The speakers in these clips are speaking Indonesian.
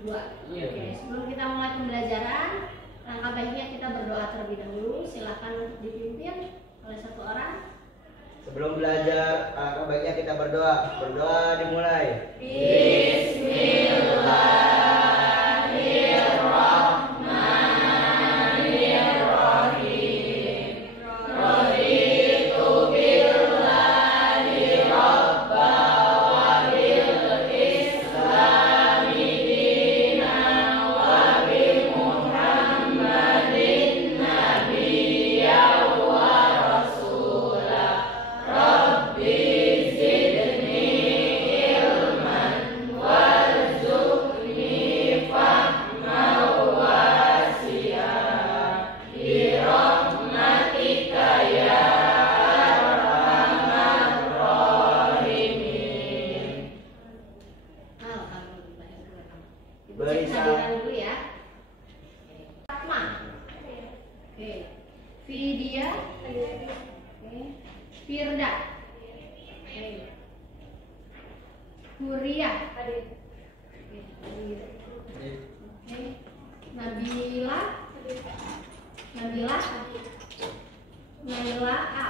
Dua. Oke, sebelum kita mulai pembelajaran, langkah baiknya kita berdoa terlebih dahulu. Silakan untuk dipimpin oleh satu orang. Sebelum belajar, langkah baiknya kita berdoa. Berdoa dimulai. Kehadiran dulu ya. Fatma. Oke. Vidya. Oke. Firda. Oke. Huria. Oke. Nabila. Nabila. Naila A.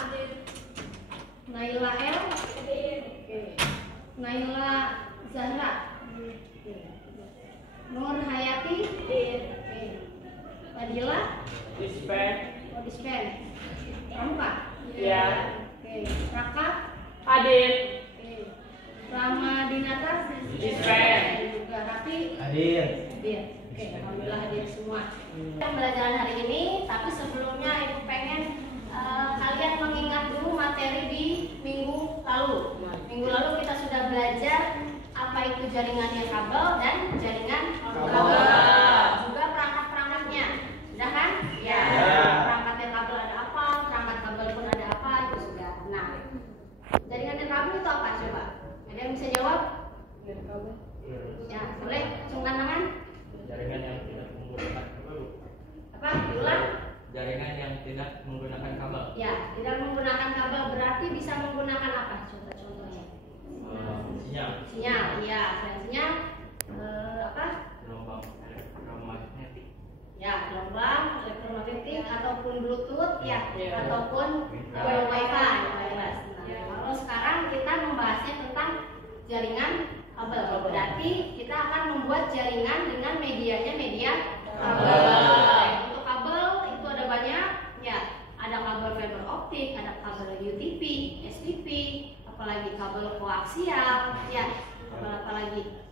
Naila L. Oke. Naila Zahra. Nur Hayati. Fadila. Dispen. Oh, Dispen. Rampa. Ya. Oke. Raka. Hadir. Oke. Ramadinata. Dispen. Juga Rafi. Hadir. Hadir. Oke, alhamdulillah hadir semua. Pembelajaran hari ini, tapi sebelumnya Ibu pengen kalian mengingat dulu materi di minggu lalu. Minggu lalu kita sudah belajar apa itu jaringannya kabel dan jaringan kabel. Juga perangkat-perangkatnya. Sudah kan? Ya. Perangkatnya kabel ada apa? Perangkat kabel pun ada apa? Itu sudah. Nah, jaringannya kabel itu apa coba? Ada yang bisa jawab? Ya, boleh acungkan tangan. Jaringan yang tidak menggunakan kabel. Apa? Diulang? Jaringan yang tidak menggunakan kabel. Ya, tidak menggunakan kabel berarti bisa menggunakan apa? Coba contohnya. Sinyal. Sinyal, iya. Sinyal apa? Gelombang elektromagnetik. Ya, gelombang elektromagnetik ataupun Bluetooth, ya, ataupun Wi-Fi. Wi-Fi. Nah, kalau sekarang kita membahasnya tentang jaringan kabel. Berarti kita akan membuat jaringan dengan medianya media kabel. Untuk kabel itu ada banyak, ya. Ada kabel fiber optik, ada kabel UTP, STP, apalagi kabel koaksial, ya, apalagi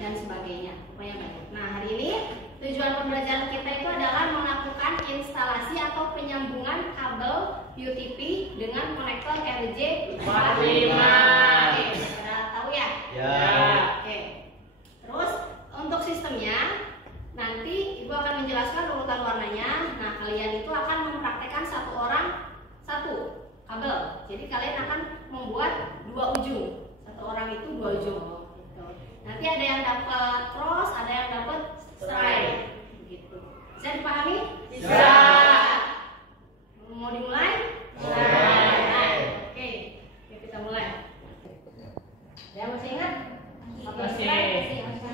dan sebagainya. Banyak banyak. Nah, hari ini tujuan pembelajaran kita itu adalah melakukan instalasi atau penyambungan kabel UTP dengan konektor RJ45. Oke, sudah tahu ya? Ya. Oke. Terus untuk sistemnya nanti Ibu akan menjelaskan urutan warnanya. Nah, kalian itu akan mempraktekkan satu orang satu kabel. Jadi kalian akan membuat dua ujung. Satu orang itu dua ujung. Gitu. Nanti ada yang dapat cross, ada yang dapat straight. Gitu. Bisa dipahami? Bisa. Mau dimulai? Mulai. Oke, kita mulai. Ya, masih ingat? Masih.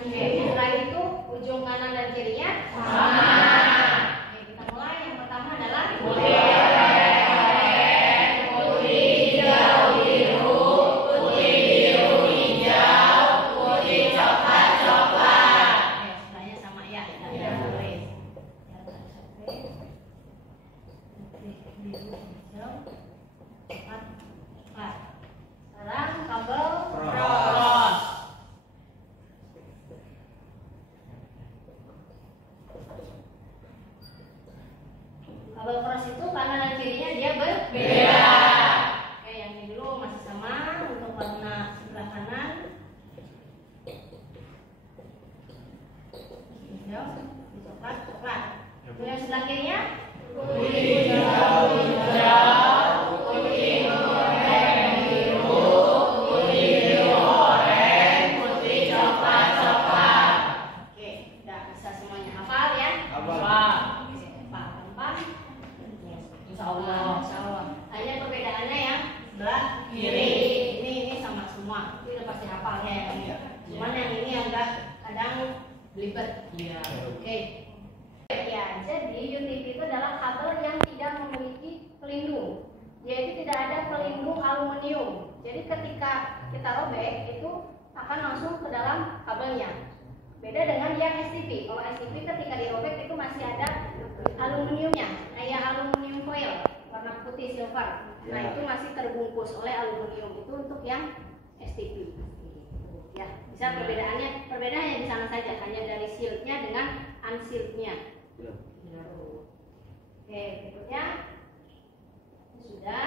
Oke, straight itu ujung kanan dan kirinya sama. Oke, kita mulai. Yang pertama adalah sekarang kabel Cross. Iya. Oke. Ya, jadi UTP itu adalah kabel yang tidak memiliki pelindung, yaitu tidak ada pelindung aluminium. Jadi ketika kita robek itu akan langsung ke dalam kabelnya. Beda dengan yang STP. Kalau STP ketika dirobek itu masih ada aluminiumnya, kayak aluminium foil warna putih silver. Nah itu masih terbungkus oleh aluminium. Itu untuk yang STP. Ya, bisa perbedaannya di sana saja, hanya dari shieldnya dengan unshieldnya. Oke, berikutnya sudah.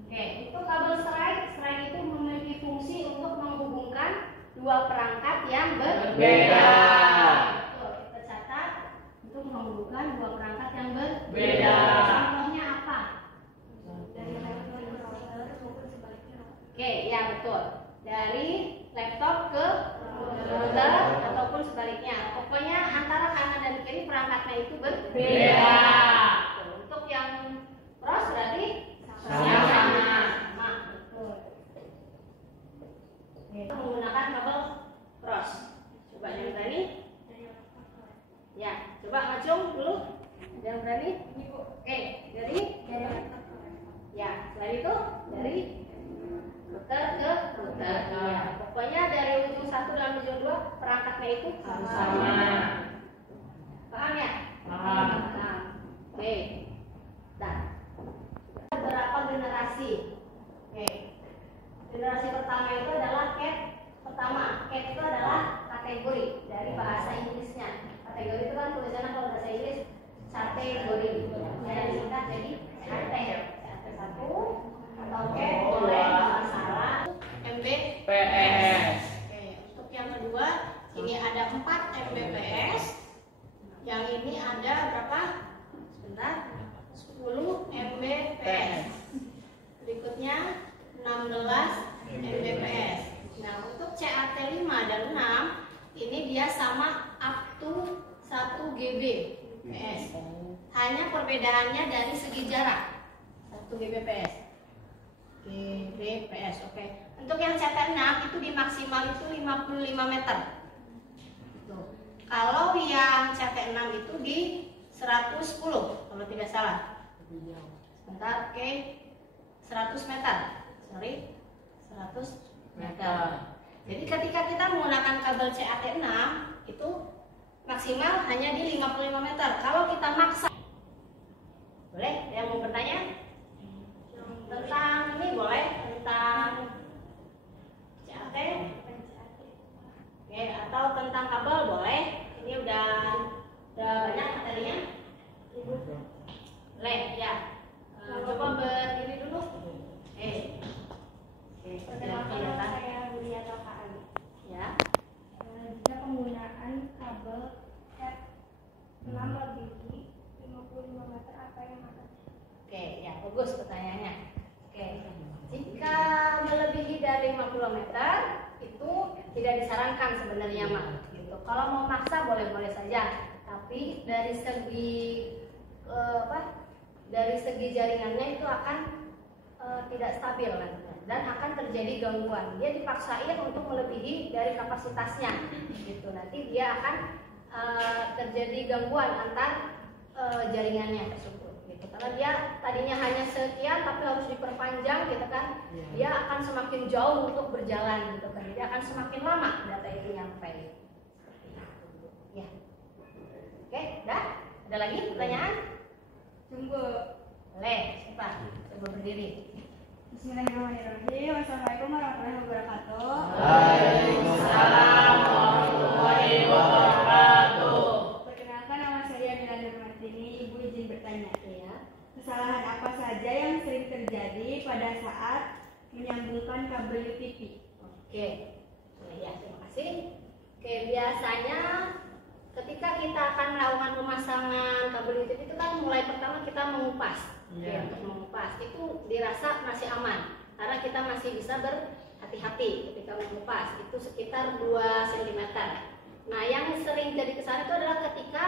Oke, itu kabel serai. Serai itu memiliki fungsi untuk menghubungkan dua perangkat yang berbeda. Betul, kita catat untuk menghubungkan dua perangkat yang berbeda. Contohnya apa? Oke, ya betul. Dari laptop ke komputer ataupun sebaliknya. Pokoknya antara kanan dan kiri perangkatnya itu berbeda. Untuk yang cross berarti sama. Betul. Kita menggunakan kabel cross. Coba yang berani? Ya, coba ngacung dulu. Ada yang berani? Oke, dari ya, selain itu dari router ke router. Ya, pokoknya dari ujung satu dan ujung dua perangkatnya itu sama. Paham ya? Paham. Nah, oke. Nah, beberapa generasi. Oke. Generasi pertama itu adalah CAT pertama. CAT itu adalah kategori dari bahasa Inggrisnya. Kategori itu kan tulisannya kalau bahasa Inggris kategori. Saya disingkat jadi CAT. CAT 1 atau CAT boleh nggak masalah. MBPS. Oke, untuk yang kedua ini ada 4 Mbps. Yang ini ada berapa? Sebentar. 10 Mbps. Berikutnya 16 Mbps. Nah, untuk CAT 5 dan 6 ini dia sama up to 1 Gbps. Hanya perbedaannya dari segi jarak. 1 Gbps. Gbps, oke. Untuk yang CAT 6 itu di maksimal itu 55 meter. Tuh. Kalau yang CAT 6 itu di 110 kalau tidak salah. Sebentar, oke. 100 meter. Sorry. 100 meter. Jadi ketika kita menggunakan kabel CAT 6 itu maksimal hanya di 55 meter. Kalau kita maksa, boleh? Yang mau bertanya tentang ini boleh, tentang CAT, oke, atau tentang kabel boleh. Ini udah banyak materinya. Boleh ya. Coba berdiri dulu. Perkenalkan saya Bulia Takaan. Ya. Jika penggunaan kabel CAT 6 melebihi 55 meter apa yang akan? Oke, ya bagus pertanyaannya. Oke, jika melebihi dari 50 meter itu tidak disarankan sebenarnya Mak. Gitu. Kalau mau maksa boleh-boleh saja, tapi dari segi dari segi jaringannya itu akan tidak stabil nantinya dan akan terjadi gangguan. Dia dipaksain untuk melebihi dari kapasitasnya, gitu. Nanti dia akan terjadi gangguan antar jaringannya tersebut, gitu. Karena dia tadinya hanya sekian tapi harus diperpanjang, gitu kan? Dia akan semakin jauh untuk berjalan, gitu kan? Dia akan semakin lama data itu nyampe. Ya. Oke, dah? Ada lagi pertanyaan? Tunggu. Boleh, siapa? Coba berdiri. Bismillahirrahmanirrahim. Wassalamualaikum warahmatullahi wabarakatuh. Waalaikumsalam warahmatullahi wabarakatuh. Perkenalkan, nama saya Bila Nurmartini. Ibu izin bertanya. Ya. Kesalahan apa saja yang sering terjadi pada saat menyambungkan kabel UTP? Oke. Ya, terima kasih. Oke, biasanya ketika kita akan melakukan pemasangan kabel UTP itu kan mulai pertama kita mengupas. Iya. Untuk mengupas itu dirasa masih aman karena kita masih bisa berhati-hati ketika mengupas. Itu sekitar 2 cm. Nah, yang sering jadi kesalahan itu adalah ketika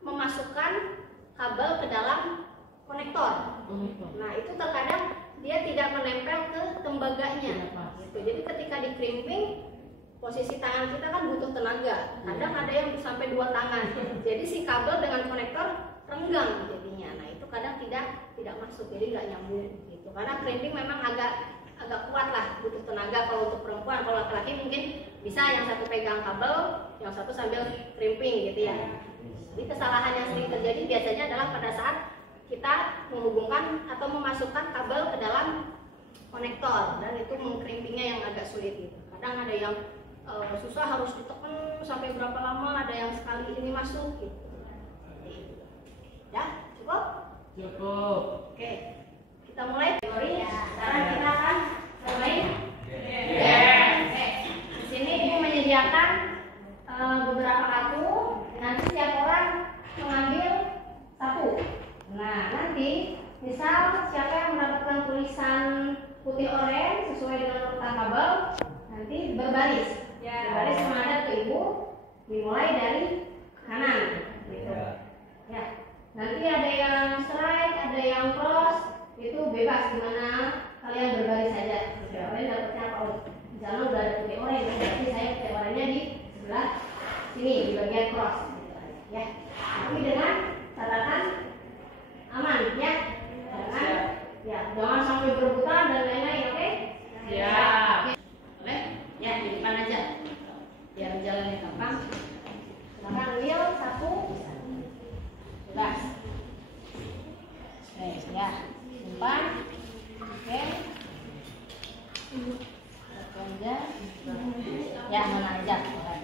memasukkan kabel ke dalam konektor. Nah, itu terkadang dia tidak menempel ke tembaganya. Gitu. Jadi ketika di crimping posisi tangan kita kan butuh tenaga. Kadang ada yang sampai 2 tangan. Jadi si kabel dengan konektor renggang jadinya. Nah itu kadang tidak masuk, jadi nggak nyambung gitu. Karena crimping memang agak kuat lah, butuh tenaga kalau untuk perempuan. Kalau laki-laki mungkin bisa yang satu pegang kabel, yang satu sambil crimping gitu ya. Jadi kesalahan yang sering terjadi biasanya adalah pada saat kita menghubungkan atau memasukkan kabel ke dalam konektor, dan itu mengkrimpingnya yang agak sulit gitu. Kadang ada yang susah, harus ditekan sampai berapa lama, ada yang sekali ini masuk gitu. Ya, cukup? Cukup. Oke, kita mulai teori. Sekarang kita akan mulai. Oke, di sini Ibu menyediakan beberapa kartu. Nanti setiap orang mengambil satu. Nah, nanti misal siapa yang mendapatkan tulisan putih oranye sesuai dengan urutan kabel, nanti berbaris. Berbaris menghadap ke Ibu, dimulai dari kanan. Gitu. Ya. Nanti ada yang straight, ada yang cross, itu bebas gimana kalian berbaris saja. Kalian dapatnya kalau di sana udah ada putih oranye, berarti saya putih oranye di sebelah sini di bagian cross. Ya, tapi dengan catatan aman ya, jangan sampai berebutan dan lain-lain, oke? Ya. Boleh? Ya, di depan aja, biar jalannya gampang. Silakan wheel 1, bebas. Oke, ya, simpan. Oke. Satu aja. Ya, mana aja, boleh.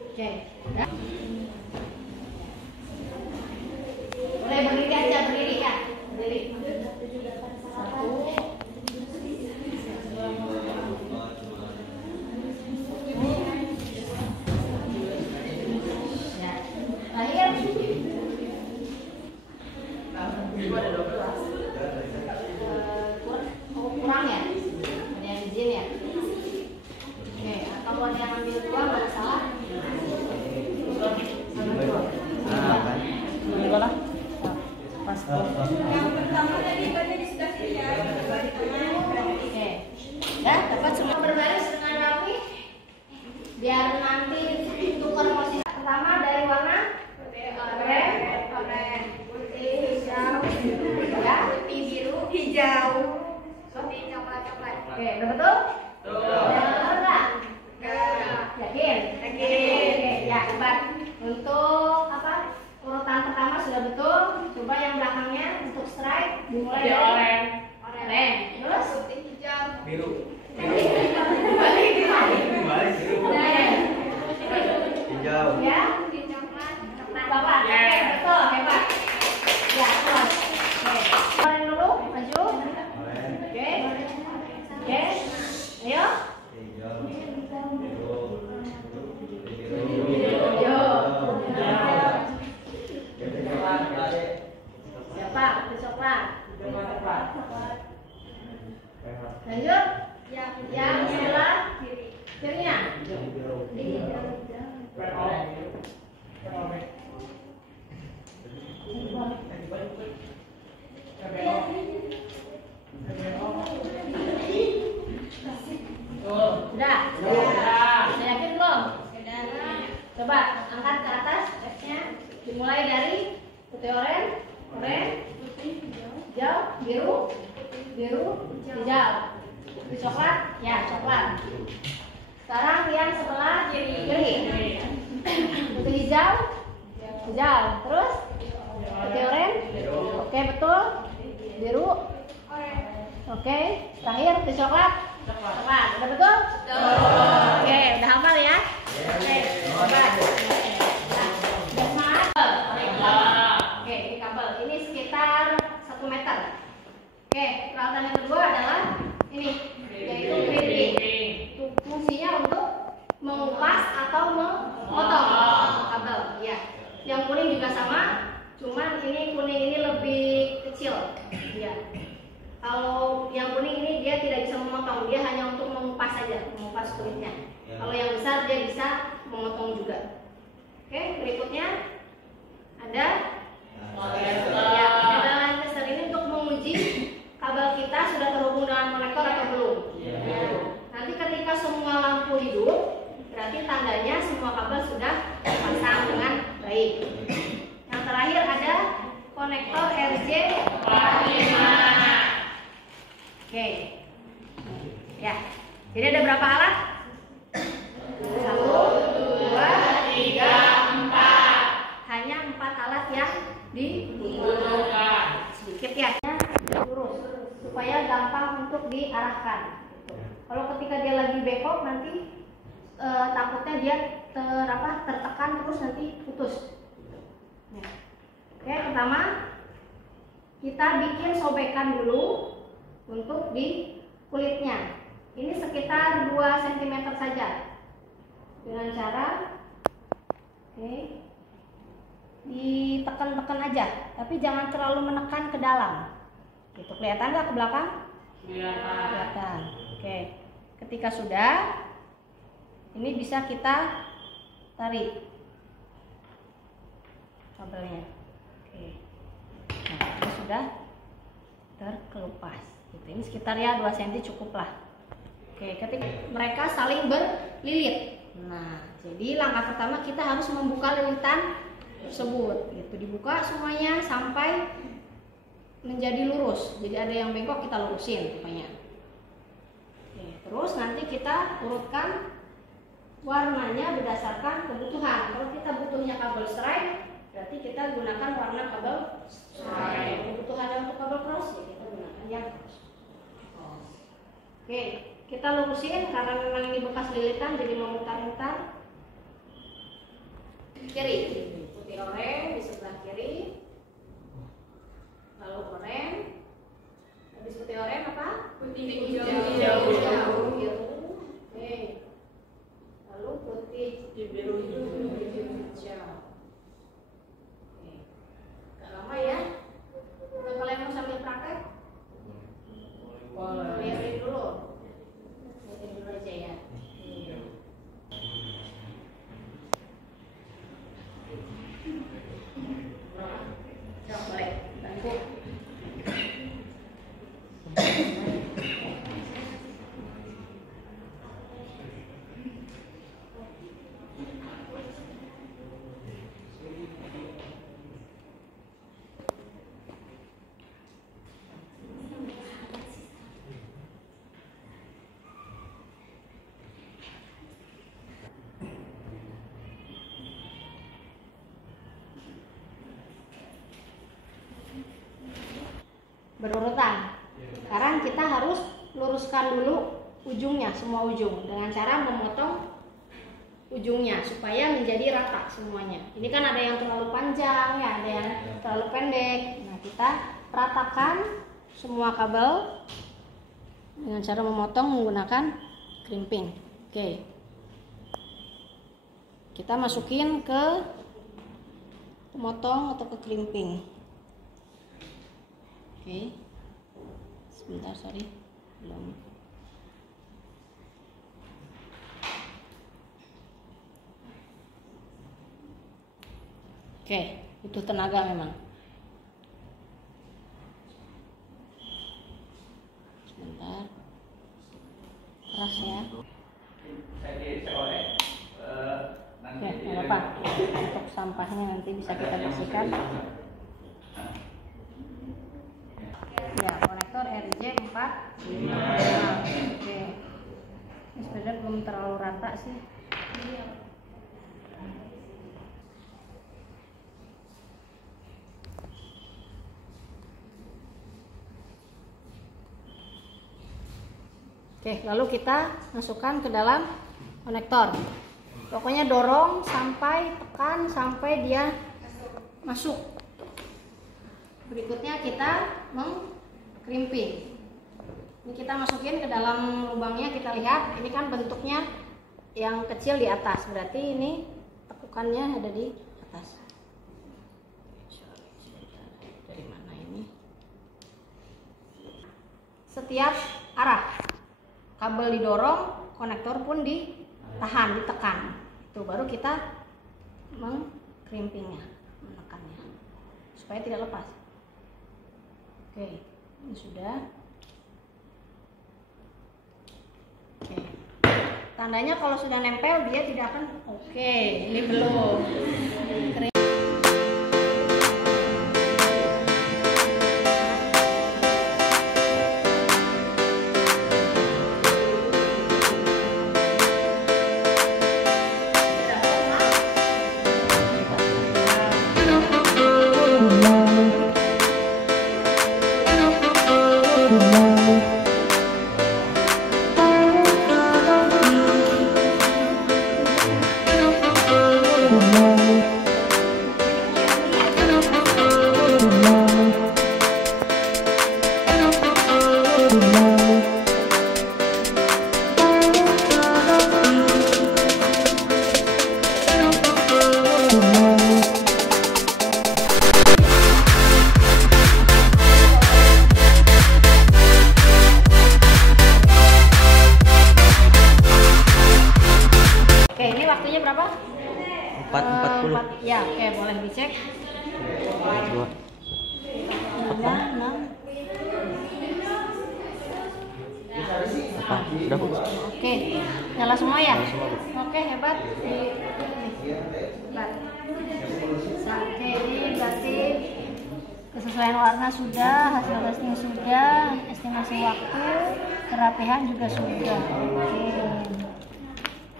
Oke, ya. Boleh berdiri aja, berdiri ya, berdiri. 1. Ya, terakhir. Kurang ya? Ada yang izin ya? Oke, kalau ada yang ambil 2 nggak salah. Yang pertama tadi baca di sebelah sini ya. Oke, ya dapat semua berbaris dengan rapi. Biar nanti tukar posisi. Pertama dari warna oranye, putih, hijau, ya, putih, biru, hijau, putih, coklat. Oke, udah betul? Betul nggak? Yakin? Oke, ya hebat. Untuk apa? Urutan pertama sudah betul. Coba yang belakangnya untuk strike dimulai dari oranye. Terus putih, hijau, Biru. balik. Hijau. Ya, Bapak, oke, betul, hebat. Ya, terus. Oke, kalian dulu, maju. Oke, oke, ayo. Hijau. Biru. Yo. Siapa? Coklat. Lanjut. Yang sebelah kirinya. Udah. Sudah yakin belum? Coba angkat ke atas F-nya. Dimulai dari putih oranye, hijau, biru, hijau. Coklat? Ya, coklat. Sekarang yang sebelah kiri. Putih hijau. Terus putih oranye. Oke, betul. Biru. Oke, terakhir putih coklat. Udah betul? Oke, udah hafal ya? Oke, coba. Udah semangat? Oke, ini kabel. Ini sekitar 1 meter. Oke, peralatan yang kedua adalah ini, yaitu crimping. Fungsinya untuk mengupas atau memotong kabel. Ya, yang kuning juga sama, cuman ini kuning ini lebih kecil. Ya. Kalau yang kuning ini dia tidak bisa memotong, dia hanya untuk mengupas saja, mengupas kulitnya. Kalau yang besar dia bisa memotong juga. Oke, berikutnya ada ya, ada line tester ini untuk menguji kabel kita sudah terhubung dengan konektor atau belum. Ya. Nanti ketika semua semua kabel sudah terpasang dengan baik. Yang terakhir ada konektor RJ45. Oke. Ya. Jadi ada berapa alat? 1, 2, 3, 4. Hanya 4 alat yang dibutuhkan. Sedikit ya, lurus supaya gampang untuk diarahkan. Kalau ketika dia lagi bengkok nanti takutnya dia tertekan terus nanti putus. Oke, pertama kita bikin sobekan dulu untuk di kulitnya. Ini sekitar 2 cm saja. Dengan cara ditekan-tekan aja, tapi jangan terlalu menekan ke dalam. Gitu, kelihatan nggak ke belakang? Kelihatan. Oke, ketika sudah, ini bisa kita tarik kabelnya. Oke, nah ini sudah terkelupas. Gitu. Ini sekitar ya 2 cm cukup lah. Oke, ketika mereka saling berlilit. Nah, jadi langkah pertama kita harus membuka lilitan tersebut. Gitu, dibuka semuanya sampai menjadi lurus. Jadi ada yang bengkok kita lurusin pokoknya. Oke, terus nanti kita urutkan warnanya berdasarkan kebutuhan. Kalau kita butuhnya kabel stripe, berarti kita gunakan warna kabel stripe. Kebutuhannya untuk kabel cross, ya kita gunakan yang cross. Oke, kita lurusin karena memang ini bekas lilitan, jadi memutar-mutar. Kiri, putih oranye di sebelah kiri, lalu oranye, habis putih oranye apa? Putih hijau. Oke, lalu putih biru hijau. Oke, gak lama ya. Nah, kalau yang mau sambil praktek, lihatin dulu. Lihatin dulu aja ya. Boleh, bantu. Berurutan. Sekarang kita harus luruskan dulu ujungnya, semua ujung dengan cara memotong ujungnya supaya menjadi rata semuanya. Ini kan ada yang terlalu panjang ya, ada yang terlalu pendek. Nah, kita ratakan semua kabel dengan cara memotong menggunakan crimping. Oke. Kita masukin ke pemotong atau ke crimping. Oke, sebentar, sorry, belum. Oke, butuh tenaga memang. Sebentar, keras ya. Oke, nggak apa-apa. Untuk sampahnya nanti bisa kita bersihkan. Ya, konektor RJ45. Oke. Ini sebenarnya belum terlalu rata sih. Oke, lalu kita masukkan ke dalam konektor. Pokoknya dorong sampai tekan sampai dia masuk. Berikutnya kita crimping. Ini kita masukin ke dalam lubangnya, kita lihat ini kan bentuknya yang kecil di atas, berarti ini tekukannya ada di atas. Dari mana ini? Setiap arah kabel didorong, konektor pun ditahan, ditekan. Itu baru kita crimpingnya, menekannya supaya tidak lepas. Oke, ini sudah. Oke, Tandanya kalau sudah nempel dia tidak akan. Oke, ini belum. Kering. Oke, ini waktunya berapa? 4.40. Ya, oke, boleh dicek. 2. 6. Apa? Udah, Bu? Oke, nyala semua ya? Nyala semua, Bu. Oke, hebat. Hebat. Oke, ini berarti kesesuaian warna sudah, hasil testing sudah, estimasi waktu, kerapihan juga sudah. Oke.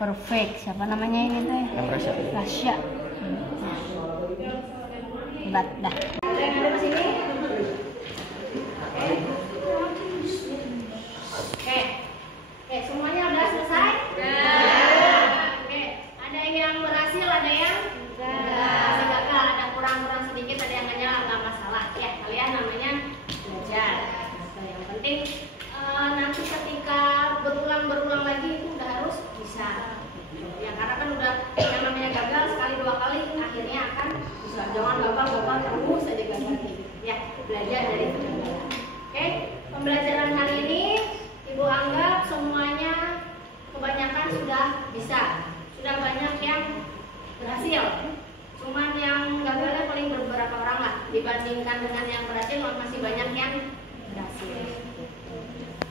Perfect. Siapa namanya ini teh? Rasya. Rasya. Hebat dah. Yang ada di sini. Oke. Oke, semuanya udah selesai? Oke, ada yang berhasil, ada yang masih gagal, ada kurang-kurang sedikit, ada yang nggak nyala, nggak masalah. Ya, kalian namanya belajar. Yang penting nanti ketika berulang lagi itu udah harus bisa. Ya karena kan udah yang namanya gagal sekali dua kali, akhirnya akan bisa. Jangan gagal terus aja gagal. Ya, belajar dari kegagalan. Oke, pembelajaran hari ini Ibu anggap semuanya kebanyakan sudah bisa, sudah banyak yang berhasil. Cuman yang gagalnya paling beberapa orang lah, dibandingkan dengan yang berhasil masih banyak yang berhasil.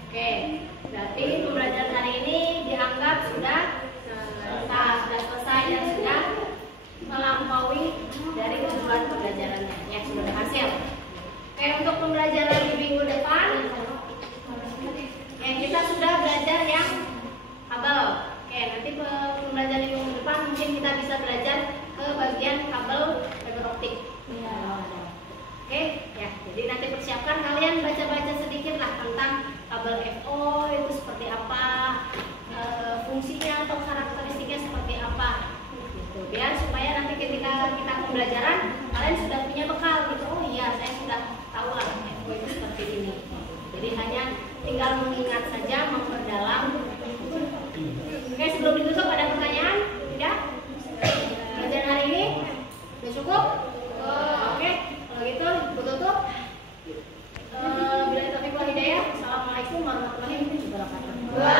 Oke, berarti pembelajaran hari ini dianggap sudah selesai dan sudah melampaui dari tujuan pembelajarannya, ya sudah berhasil. Oke, untuk pembelajaran di minggu depan, ya kita sudah belajar yang kabel. Oke, nanti pembelajaran di minggu depan mungkin kita bisa belajar ke bagian kabel fiber optik. Oke, ya jadi nanti persiapkan kalian baca-baca sedikit lah tentang kabel FO itu seperti apa, fungsinya atau karakteristiknya seperti apa, gitu. Biar supaya nanti ketika kita pembelajaran kalian sudah punya bekal gitu. Oh iya, saya sudah tahu lah FO itu seperti ini. Jadi hanya tinggal mengingat saja, memperdalam. Oke, sebelum ditutup ada pertanyaan? Tidak? Pelajaran hari ini sudah cukup? Oke, kalau gitu tutup. Bila taufiq wal hidayah. Assalamualaikum warahmatullahi wabarakatuh.